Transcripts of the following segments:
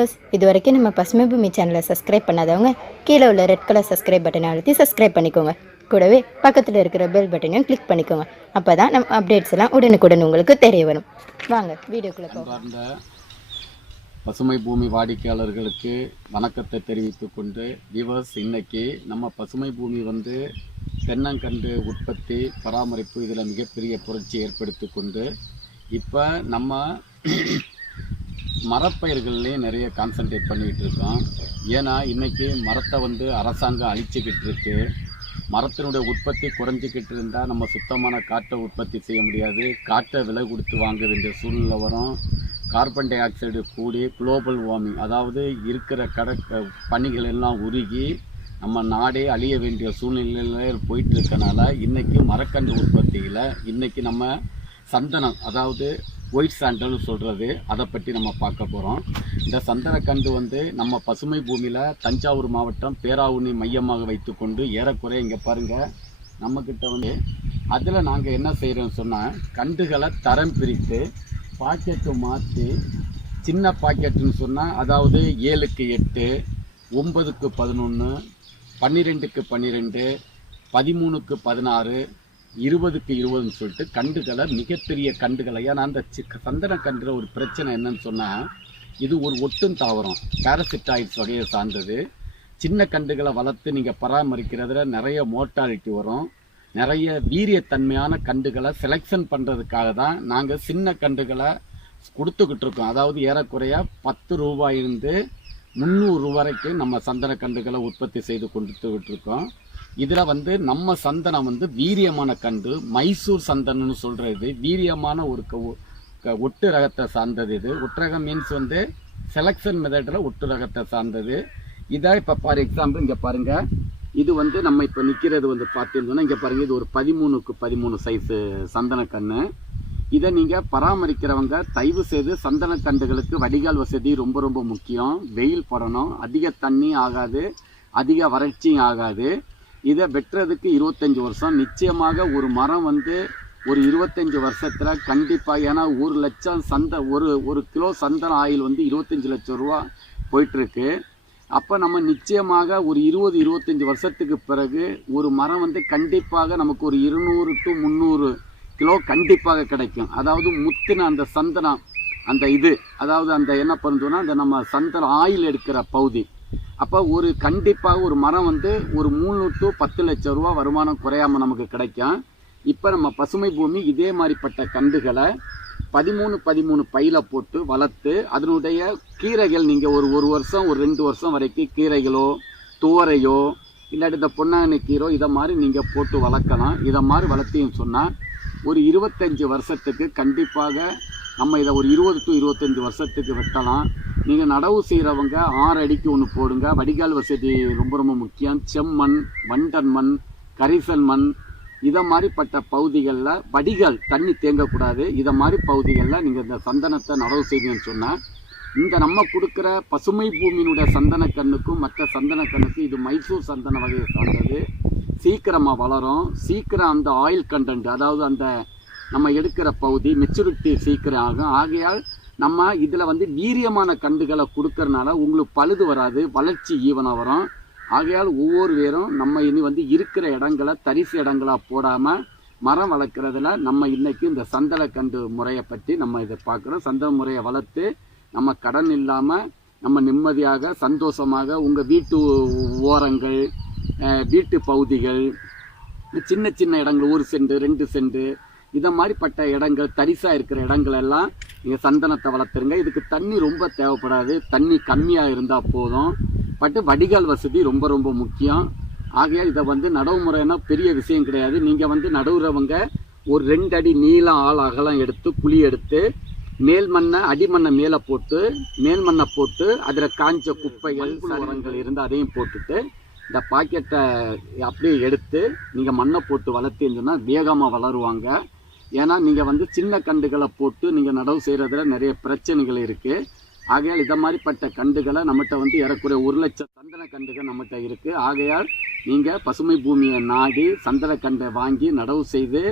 Viewers, இது வரைக்கும் நம்ம பசுமை பூமி சேனலை சப்ஸ்கிரைப் பண்ணாதவங்க கீழே உள்ள ரெட் கலர் சப்ஸ்கிரைப் பட்டனை அழுத்தி சப்ஸ்கிரைப் பண்ணிக்கோங்க. கூடவே பக்கத்தில் இருக்கிற பெல் பட்டனையும் கிளிக் பண்ணிக்கோங்க. அப்போ தான் நம்ம அப்டேட்ஸ் எல்லாம் உடனுக்குடன் உங்களுக்கு தெரிய வரும். வாங்க வீடியோக்குள்ளே போகலாம். பசுமை பூமி வாடிக்கையாளர்களுக்கு வணக்கத்தை தெரிவித்துக் கொண்டு வியூவர்ஸ், இன்னைக்கு நம்ம பசுமை பூமி தென்னங்கன்று உற்பத்தி பராமரிப்பு இதில் மிகப்பெரிய புரட்சி ஏற்படுத்தி கொண்டு இப்போ நம்ம மரப்பயிர்கள்லேயும் நிறைய கான்சன்ட்ரேட் பண்ணிக்கிட்டு இருக்கோம். ஏன்னா இன்றைக்கி மரத்தை அரசாங்கம் அழிச்சிக்கிட்டு இருக்கு. மரத்தினுடைய உற்பத்தி குறைஞ்சிக்கிட்டு இருந்தால் நம்ம சுத்தமான காற்றை உற்பத்தி செய்ய முடியாது. காற்றை விலை கொடுத்து வாங்க வேண்டிய சூழ்நிலை வரும். கார்பன் டை ஆக்சைடு கூடி குளோபல் வார்மிங், அதாவது இருக்கிற பனிகள் எல்லாம் உருகி நம்ம நாடே அழிய வேண்டிய சூழ்நிலையில் போயிட்டு இருக்கனால இன்றைக்கி மரக்கன்று உற்பத்தியில் இன்றைக்கி நம்ம சந்தனம், அதாவது ஒயிட் சாண்டல்னு சொல்கிறது, அதை பற்றி நம்ம பார்க்க போகிறோம். இந்த சந்தனக்கன்று நம்ம பசுமை பூமியில் தஞ்சாவூர் மாவட்டம் பேராவூரணி மையமாக வைத்துக்கொண்டு ஏறக்குறைய இங்கே பாருங்கள் நம்மக்கிட்ட அதில் நாங்கள் என்ன செய்கிறோன்னு சொன்னால் கன்றுகளை தரம் பிரித்து பாக்கெட்டு மாற்றி சின்ன பாக்கெட்டுன்னு சொன்னால் அதாவது 7க்கு 8, 9க்கு 11, 12க்கு 12, 13க்கு 16, 20க்கு 20ன்னு சொல்லிட்டு கன்றுகளை மிகப்பெரிய கன்றுகளை. ஏன்னா அந்த சந்தன கன்றுல ஒரு பிரச்சனை என்னன்னு சொன்னால் இது ஒரு ஒட்டும் தாவரம், பேரசிட்டாய்ட்ஸ் வகையை சார்ந்தது. சின்ன கன்றுகளை வளர்த்து நீங்கள் பராமரிக்கிறதுல நிறைய மோர்டாலிட்டி வரும். நிறைய வீரியத்தன்மையான கன்றுகளை செலெக்ஷன் பண்ணுறதுக்காக தான் நாங்கள் சின்ன கன்றுகளை கொடுத்துக்கிட்டு இருக்கோம். அதாவது ஏறக்குறைய 10 ரூபாயிலிருந்து 300 ரூபா வரைக்கும் நம்ம சந்தன கன்றுகளை உற்பத்தி செய்து கொடுத்துக்கிட்டு இருக்கோம். இதில் நம்ம சந்தனம் வீரியமான கன்று, மைசூர் சந்தனம்னு சொல்கிறது வீரியமான ஒரு ஒட்டு ரகத்தை சார்ந்தது. இது ஒட்டு ரகம் மீன்ஸ் செலெக்ஷன் மெத்தடில் ஒட்டு ரகத்தை சார்ந்தது. இதை இப்போ ஃபார் எக்ஸாம்பிள் இங்கே பாருங்கள், இது நம்ம இப்போ நிற்கிறது பார்த்தீங்கன்னா இங்கே பாருங்கள், இது ஒரு 13க்கு 13 சைஸு சந்தனக்கன்று. இதை நீங்கள் பராமரிக்கிறவங்க தயவு செய்து சந்தனக்கன்றுகளுக்கு வடிகால் வசதி ரொம்ப ரொம்ப முக்கியம். வெயில் படணும், அதிக தண்ணி ஆகாது, அதிக வறட்சியும் ஆகாது. இதை வெட்டுறதுக்கு 25 வருஷம் நிச்சயமாக. ஒரு மரம் ஒரு 25 வருஷத்தில் கண்டிப்பாக, ஏன்னா 1 லட்சம் ஒரு கிலோ சந்தன ஆயில் 25 லட்சம் ரூபா போயிட்டுருக்கு. அப்போ நம்ம நிச்சயமாக ஒரு 20-25 வருஷத்துக்கு பிறகு ஒரு மரம் கண்டிப்பாக நமக்கு ஒரு 200 to 300 கிலோ கண்டிப்பாக கிடைக்கும். அதாவது முத்தின அந்த சந்தனம் அந்த இது, அதாவது அந்த என்ன பண்ணுறோன்னா அந்த நம்ம சந்தன ஆயில் எடுக்கிற பகுதி. அப்போ கண்டிப்பாக ஒரு மரம் ஒரு 3 to 10 லட்சம் ரூபா வருமானம் குறையாமல் நமக்கு கிடைக்கும். இப்போ நம்ம பசுமை பூமி இதே மாதிரிப்பட்ட கன்றுகளை 13 பையில் போட்டு வளர்த்து அதனுடைய கீரைகள் நீங்கள் ஒரு வருஷம் ஒரு 2 வருஷம் வரைக்கும் கீரைகளோ துவரையோ இல்லாட்டி இந்த பொன்னாங்கண்ணி கீரோ இதை மாதிரி நீங்கள் போட்டு வளர்க்கலாம். இதை மாதிரி வளர்த்தின்னு சொன்னால் ஒரு 25 வருஷத்துக்கு கண்டிப்பாக நம்ம இதை ஒரு 20 to 25 வருஷத்துக்கு வெட்டலாம். நீங்கள் நடவு செய்கிறவங்க 6 அடிக்கு ஒன்று போடுங்க. வடிகால் வசதி ரொம்ப ரொம்ப முக்கியம். செம்மண், வண்டன் மண், கரிசல் மண் இதை மாதிரிப்பட்ட பகுதிகளில் வடிகால் தண்ணி தேங்கக்கூடாது. இதை மாதிரி பகுதிகளில் நீங்கள் இந்த சந்தனத்தை நடவு செய்தீங்கன்னு சொன்னால் இந்த நம்ம கொடுக்குற பசுமை பூமியினுடைய சந்தனக்கண்ணுக்கும் மற்ற சந்தனக்கண்ணுக்கும் இது மைசூர் சந்தன வகையை சார்ந்தது. சீக்கிரமாக வளரும், சீக்கிரம் அந்த ஆயில் கண்டென்ட், அதாவது அந்த நம்ம எடுக்கிற பகுதி மெச்சூரிட்டி சீக்கிரம் ஆகும். ஆகையால் நம்ம இதில் வீரியமான கண்டுகளை கொடுக்கறனால உங்களுக்கு பழுது வராது, வளர்ச்சி ஈவனாக வரும். ஆகையால் ஒவ்வொரு பேரும் நம்ம இனி இருக்கிற இடங்களை தரிசு இடங்களாக போடாமல் மரம் வளர்க்குறதுல நம்ம இன்றைக்கி இந்த சந்தனக்கன்று முறையை பற்றி நம்ம இதை பார்க்குறோம். சந்தன முறையை வளர்த்து நம்ம கடன் இல்லாமல் நம்ம நிம்மதியாக சந்தோஷமாக உங்கள் வீட்டு ஓரங்கள், வீட்டு பகுதிகள், சின்ன சின்ன இடங்கள் 1 சென்ட் 2 சென்ட் இதை மாதிரிப்பட்ட இடங்கள், தரிசாக இருக்கிற இடங்களெல்லாம் நீங்கள் சந்தனத்தை வளர்த்துருங்க. இதுக்கு தண்ணி ரொம்ப தேவைப்படாது, தண்ணி கம்மியாக இருந்தால் போதும். பட்டு வடிகால் வசதி ரொம்ப ரொம்ப முக்கியம். ஆகையால் இதை நடவு முறைன்னா பெரிய விஷயம் கிடையாது. நீங்கள் நடுவுறவங்க ஒரு 2 அடி நீளம் ஆள் அகலம் எடுத்து குழி எடுத்து மேல் மண்ணை அடிமண்ணை மேலே போட்டு மேல் மண்ணை போட்டு அதில் காஞ்ச குப்பைகள் உரங்கள் இருந்து அதையும் போட்டுட்டு இந்த பாக்கெட்டை அப்படியே எடுத்து நீங்கள் மண்ணை போட்டு வளர்த்தீங்கன்னா வேகமாக வளருவாங்க. ஏன்னா நீங்கள் சின்ன கண்டுகளை போட்டு நீங்கள் நடவு செய்கிறதுல நிறைய பிரச்சனைகள் இருக்குது. ஆகையால் இதை மாதிரிப்பட்ட கண்டுகளை நம்மகிட்ட ஏறக்குறைய 1 லட்சம் சந்தன கண்டுகள் நம்மகிட்ட இருக்குது. ஆகையால் நீங்கள் பசுமை பூமியை நாடி சந்தன கண்டை வாங்கி நடவு செய்து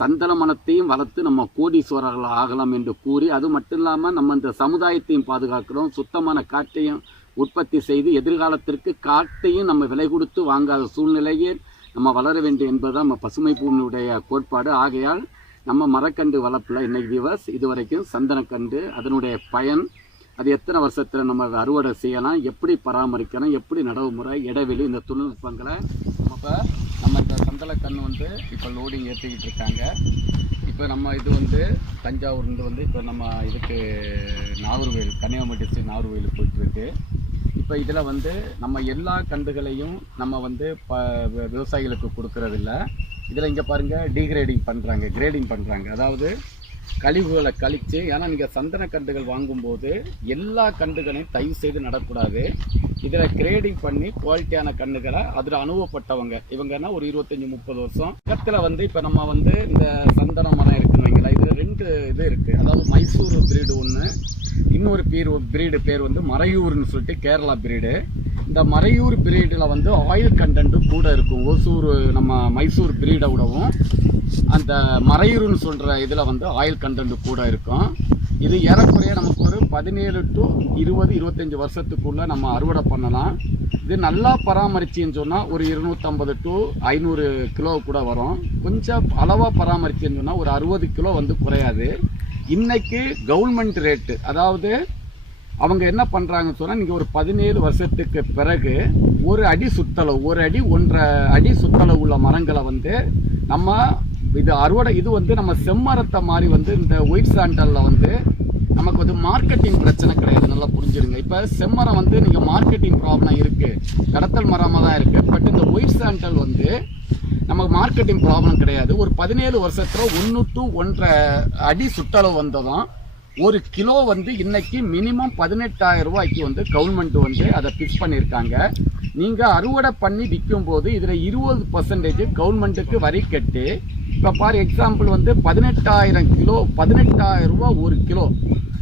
சந்தன மரத்தையும் வளர்த்து நம்ம கோடீஸ்வரர்கள் ஆகலாம் என்று கூறி, அது மட்டும் இல்லாமல் நம்ம இந்த சமுதாயத்தையும் பாதுகாக்கிறோம், சுத்தமான காற்றையும் உற்பத்தி செய்து எதிர்காலத்திற்கு காட்டையும் நம்ம விலை கொடுத்து வாங்காத சூழ்நிலையே நம்ம வளர வேண்டும் என்பதுதான் நம்ம பசுமை பூமியுடைய கோட்பாடு. ஆகையால் நம்ம மரக்கன்று வளர்ப்பில் இன்னைக்கு வியூவர்ஸ் இதுவரைக்கும் சந்தனக்கன்று, அதனுடைய பயன், அது எத்தனை வருஷத்தில் நம்ம அறுவடை செய்யலாம், எப்படி பராமரிக்கணும், எப்படி நடவுமுறை, இடைவெளி, இந்த தொழில்நுட்பங்களை நம்ம இந்த சந்தனக்கன்று வந்து இப்போ லோடிங் ஏற்றிக்கிட்டு இருக்காங்க. இப்போ நம்ம இது வந்து தஞ்சாவூர்லேருந்து வந்து இப்போ நம்ம இதுக்கு நாகர்கோவில், கன்னியாகுமரி டிஸ்ட்ரிக்ட் நாகர்கோவிலுக்கு போயிட்டுருக்கு. இப்போ இதில் வந்து நம்ம எல்லா கன்றுகளையும் நம்ம வந்து விவசாயிகளுக்கு கொடுக்கறதில்ல. இதில் இங்கே பாருங்கள், டீக்ரேடிங் பண்ணுறாங்க, கிரேடிங் பண்ணுறாங்க. அதாவது கழிவுகளை கழித்து, ஏன்னா நீங்கள் சந்தன கன்றுகள் வாங்கும்போது எல்லா கன்றுகளையும் தயவு செய்து நடக்கூடாது. இதில் கிரேடிங் பண்ணி குவாலிட்டியான கன்றுகளை அதில் அனுபவப்பட்டவங்க இவங்கன்னா ஒரு 25-30 வருஷம் பக்கத்தில் வந்து இப்போ நம்ம வந்து இந்த சந்தன மரம் இருக்குன்னு வைங்களா, இதில் 2 இது இருக்குது. அதாவது மைசூர் பிரீடு ஒன்று, இன்னொரு பிரீடு பேர் வந்து மறையூர்னு சொல்லிட்டு கேரளா பிரீடு. இந்த மறையூர் பிரீடில் வந்து ஆயில் கண்டென்ட்டு கூட இருக்கும். ஓசூர் நம்ம மைசூர் பிரீடை விடவும் அந்த மறையூர்னு சொல்கிற இதில் வந்து ஆயில் கண்டென்ட்டு கூட இருக்கும். இது ஏறக்குறைய நமக்கு ஒரு 17 to 20-25 வருஷத்துக்குள்ளே நம்ம அறுவடை பண்ணலாம். இது நல்லா பராமரிச்சின்னு சொன்னால் ஒரு 250 to 500 கிலோ கூட வரும். கொஞ்சம் அளவாக பராமரிச்சின்னு சொன்னால் ஒரு 60 கிலோ வந்து குறையாது. இன்றைக்கி கவர்மெண்ட் ரேட்டு, அதாவது அவங்க என்ன பண்ணுறாங்கன்னு சொன்னால், நீங்கள் ஒரு 17 வருஷத்துக்கு பிறகு 1 அடி சுற்றளவு, 1 அடி 1.5 அடி சுற்றளவு உள்ள மரங்களை வந்து நம்ம இது அறுவடை, இது வந்து நம்ம செம்மரத்தை மாதிரி வந்து இந்த ஒயிட் சாண்டலில் வந்து நமக்கு வந்து மார்க்கெட்டிங் பிரச்சனை கிடையாது. நல்லா புரிஞ்சுருங்க. இப்போ செம்மரம் வந்து நீங்கள் மார்க்கெட்டிங் ப்ராப்ளம் இருக்குது, கடத்தல் மரமாக தான் இருக்குது. பட் இந்த ஒயிட் சாண்டல் வந்து நமக்கு மார்க்கெட்டிங் ப்ராப்ளம் கிடையாது. ஒரு 17 வருஷத்தில் 1 to 1.5 அடி சுற்றளவு வந்ததும் 1 கிலோ வந்து இன்னைக்கு மினிமம் 18,000 ரூபாய்க்கு வந்து கவர்மெண்ட் வந்து அதை ஃபிக்ஸ் பண்ணியிருக்காங்க. நீங்கள் அறுவடை பண்ணி விற்கும் போது இதில் 20% கவர்மெண்ட்டுக்கு வரி கட்டி, இப்போ ஃபார் எக்ஸாம்பிள் வந்து 18,000 கிலோ, 18,000 ரூபா 1 கிலோ,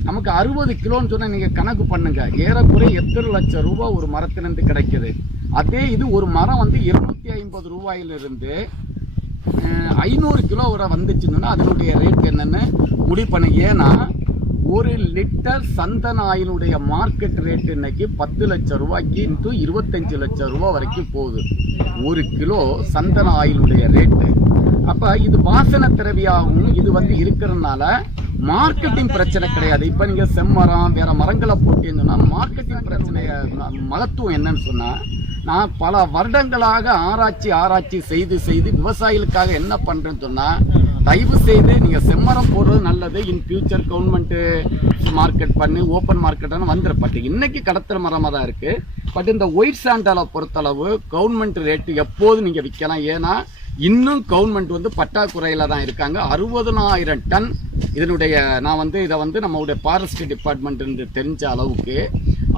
நமக்கு 60 கிலோன்னு சொன்னால் நீங்கள் கணக்கு பண்ணுங்கள், ஏறக்குறைய எத்தனை லட்சம் ரூபா ஒரு மரத்திலிருந்து கிடைக்கிது. அதே இது ஒரு மரம் வந்து 250 ரூபாயிலிருந்து 500 கிலோ வரை வந்துச்சுன்னா அதனுடைய ரேட் என்னென்னு முடிவு பண்ணு. ஏன்னா 1 லிட்டர் சந்தன ஆயிலுடைய மார்க்கெட் ரேட் இன்னைக்கு 10 லட்சம் ரூபாய்க்கு இன்ட்டு 25 லட்சம் ரூபா வரைக்கும் போகுது 1 கிலோ சந்தன ஆயிலுடைய ரேட்டு. அப்போ இது வாசனை திரவியாகவும் இது வந்து இருக்கிறதுனால மார்க்கெட்டிங் பிரச்சனை கிடையாது. இப்போ நீங்கள் செம்மரம் வேற மரங்களை போட்டீங்கன்னா மார்க்கெட்டிங் பிரச்சனைய மகத்துவம் என்னன்னு சொன்னால், நான் பல வருடங்களாக ஆராய்ச்சி செய்து விவசாயிகளுக்காக என்ன பண்ணுறேன்னு சொன்னால், தயவு செய்து நீங்கள் செம்மரம் போடுறது நல்லது. இன் ஃபியூச்சர் கவர்மெண்ட்டு மார்க்கெட் பண்ணி ஓப்பன் மார்க்கெட்டான வந்துருப்பட்டு இன்னைக்கு கடத்தல் மரமாக தான் இருக்குது. பட் இந்த ஒயிட் சாண்டலை பொறுத்தளவு கவர்மெண்ட் ரேட்டு எப்போது நீங்கள் விற்கலாம். ஏன்னா இன்னும் கவர்மெண்ட் வந்து பற்றாக்குறையில் தான் இருக்காங்க. 60,000 டன் இதனுடைய, நான் வந்து இதை வந்து நம்மளுடைய ஃபாரஸ்ட் டிபார்ட்மெண்ட் தெரிஞ்ச அளவுக்கு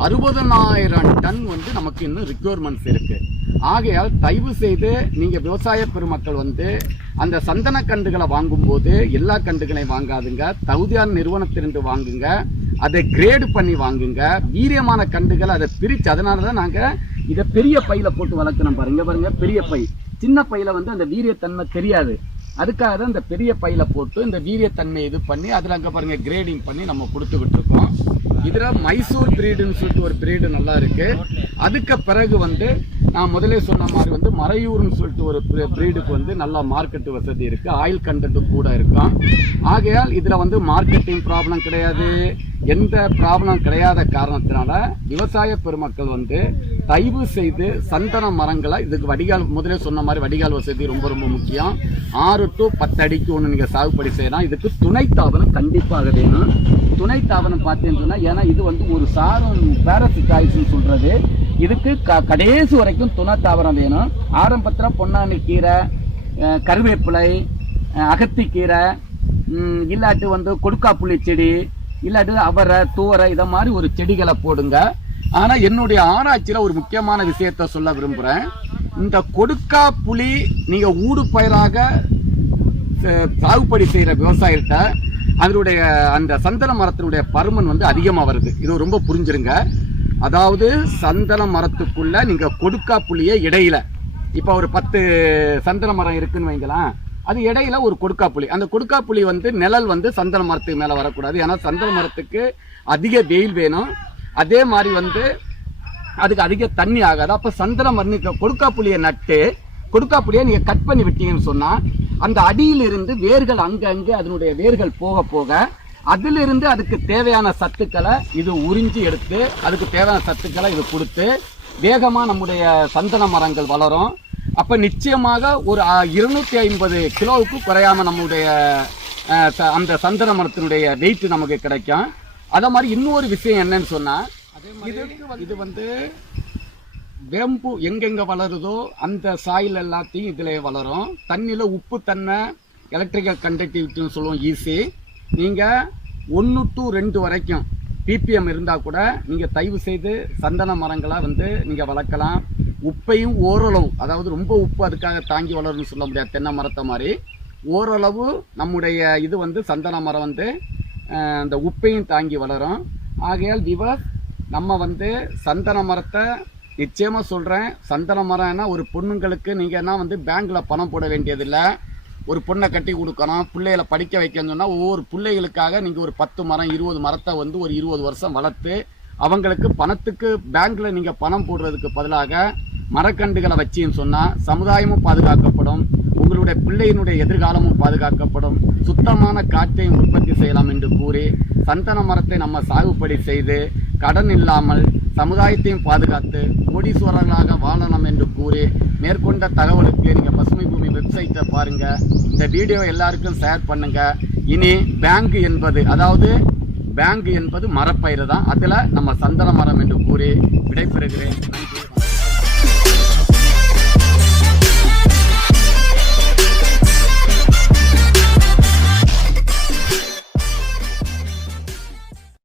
60,000 டன் வந்து நமக்கு இன்னும் ரிக்வயர்மெண்ட்ஸ் இருக்குது. ஆகையால் தயவு செய்து நீங்கள் விவசாய பெருமக்கள் வந்து அந்த சந்தன கன்றுகளை வாங்கும்போது எல்லா கன்றுகளையும் வாங்காதுங்க, தகுதியான நிறுவனத்திலிருந்து வாங்குங்க, அதை கிரேடு பண்ணி வாங்குங்க. வீரியமான கன்றுகள் அதை பிரித்து, அதனால தான் நாங்கள் இதை பெரிய பையில் போட்டு வளர்க்கணும். பாருங்க பெரிய பை, சின்ன பையில் வந்து அந்த வீரியத்தன்மை தெரியாது. அதுக்காக தான் இந்த பெரிய பையில் போட்டு இந்த வீரியத்தன்மை இது பண்ணி அதில் அங்கே பாருங்கள் கிரேடிங் பண்ணி நம்ம கொடுத்துக்கிட்டு இருக்கோம். இதில் மைசூர் பிரீடுன்னு சொல்லிட்டு ஒரு பிரீடு நல்லா இருக்குது. அதுக்கு பிறகு வந்து நான் முதலே சொன்ன மாதிரி வந்து மறையூர்னு சொல்லிட்டு ஒரு பிரீடுக்கு வந்து நல்லா மார்க்கெட்டு வசதி இருக்குது, ஆயில் கண்டென்ட்டும் கூட இருக்கும். ஆகையால் இதில் வந்து மார்க்கெட்டிங் ப்ராப்ளம் கிடையாது, எந்த ப்ராப்ளம் கிடையாத காரணத்தினால விவசாய பெருமக்கள் வந்து தயவு செய்து சந்தன மரங்களை, இதுக்கு வடிகால் முதலே சொன்ன மாதிரி வடிகால் வசதி ரொம்ப ரொம்ப முக்கியம். 6 to 10 அடிக்கு ஒன்று நீங்கள் சாகுபடி செய்யலாம். இதுக்கு துணை தாவரம் கண்டிப்பாக வேணும். துணை தாவரம் பார்த்தேன்னு சொன்னால், ஏன்னா இது வந்து ஒரு சாரம் பேரசிட்டாய்ஸ்ன்னு சொல்கிறது, இதுக்கு கடைசி வரைக்கும் துணை தாவரம் வேணும். ஆரம்பத்தில் பொன்னாங்கண்ணி கீரை, கருவேப்பிலை, அகத்திக்கீரை, இல்லாட்டு வந்து கொடுக்காப்புளி செடி, இல்லாட்டு அவரை, துவரை, இதை மாதிரி ஒரு செடிகளை போடுங்க. ஆனால் என்னுடைய ஆராய்ச்சியில் ஒரு முக்கியமான விஷயத்த சொல்ல விரும்புகிறேன். இந்த கொடுக்கா புளி நீங்கள் ஊடு பயிராக சாகுபடி செய்கிற விவசாயிகிட்ட அதனுடைய அந்த சந்தன மரத்தினுடைய பருமன் வந்து அதிகமாக வருது. இது ரொம்ப புரிஞ்சிருங்க. அதாவது சந்தன மரத்துக்குள்ள நீங்கள் கொடுக்கா புளியை இடையில, இப்போ ஒரு 10 சந்தன மரம் இருக்குன்னு வைங்களேன், அது இடையில ஒரு கொடுக்காப்புளி. அந்த கொடுக்காப்புளி வந்து நிழல் வந்து சந்தன மரத்துக்கு மேலே வரக்கூடாது. ஏன்னா சந்தன மரத்துக்கு அதிக வெயில் வேணும். அதே மாதிரி வந்து அதுக்கு அதிக தண்ணி ஆகாது. அப்போ சந்தன மரத்துக்கு கொடுக்காப்புளியை நட்டு கொடுக்காப்புளியை நீங்கள் கட் பண்ணி விட்டீங்கன்னு சொன்னால் அந்த அடியிலிருந்து வேர்கள் அங்கங்கே அதனுடைய வேர்கள் போக போக அதிலிருந்து அதுக்கு தேவையான சத்துக்களை இது உறிஞ்சி எடுத்து அதுக்கு தேவையான சத்துக்களை இது கொடுத்து வேகமாக நம்முடைய சந்தன மரங்கள் வளரும். அப்போ நிச்சயமாக ஒரு 250 கிலோவுக்கு குறையாமல் நம்முடைய அந்த சந்தன மரத்தினுடைய வெயிட் நமக்கு கிடைக்கும். அதே மாதிரி இன்னொரு விஷயம் என்னன்னு சொன்னால் இது வந்து வேம்பு எங்கெங்கே வளருதோ அந்த சாயில் எல்லாத்தையும் இதில் வளரும். தண்ணியில் உப்பு தன்மை எலக்ட்ரிக்கல் கண்டக்டிவிட்டின்னு சொல்லுவோம் ஈஸி. நீங்கள் 1 to 2 வரைக்கும் பிபிஎம் இருந்தால் கூட நீங்கள் தயவு செய்து சந்தன மரங்களை வந்து நீங்கள் வளர்க்கலாம். உப்பையும் ஓரளவு, அதாவது ரொம்ப உப்பு அதுக்காக தாங்கி வளரும்னு சொல்ல முடியாது தென்னை மரத்தை மாதிரி, ஓரளவு நம்முடைய இது வந்து சந்தன மரம் வந்து அந்த உப்பையும் தாங்கி வளரும். ஆகையால் நம்ம வந்து சந்தன மரத்தை நிச்சயமாக சொல்கிறேன், சந்தன மரம்னா ஒரு பொண்ணுங்களுக்கு நீங்கள் என்ன வந்து பேங்க்கில் பணம் போட வேண்டியதில்லை. ஒரு பொண்ணை கட்டி கொடுக்கணும், பிள்ளைகளை படிக்க வைக்கணும்னு சொன்னால் ஒவ்வொரு பிள்ளைகளுக்காக நீங்கள் ஒரு 10 மரம் 20 மரத்தை வந்து ஒரு 20 வருஷம் வளர்த்து அவங்களுக்கு பணத்துக்கு பேங்க்கில் நீங்கள் பணம் போடுறதுக்கு பதிலாக மரக்கண்டுகளை வச்சின்னு சொன்னால் சமுதாயமும் பாதுகாக்கப்படும், உங்களுடைய பிள்ளையினுடைய எதிர்காலமும் பாதுகாக்கப்படும், சுத்தமான காற்றையும் உற்பத்தி செய்யலாம் என்று கூறி சந்தன மரத்தை நம்ம சாகுபடி செய்து கடன் இல்லாமல் சமுதாயத்தையும் பாதுகாத்து கோடீஸ்வரர்களாக வாழலாம் என்று கூறி மேற்கொண்ட தகவலுக்கு நீங்கள் பசுமை பூமி வெப்சைட்டை பாருங்கள். இந்த வீடியோ எல்லாருக்கும் ஷேர் பண்ணுங்கள். இனி பேங்க் என்பது மரப்பயிறு தான், அதில் நம்ம சந்தன மரம் என்று கூறி விடைபெறுகிறேன். நன்றி.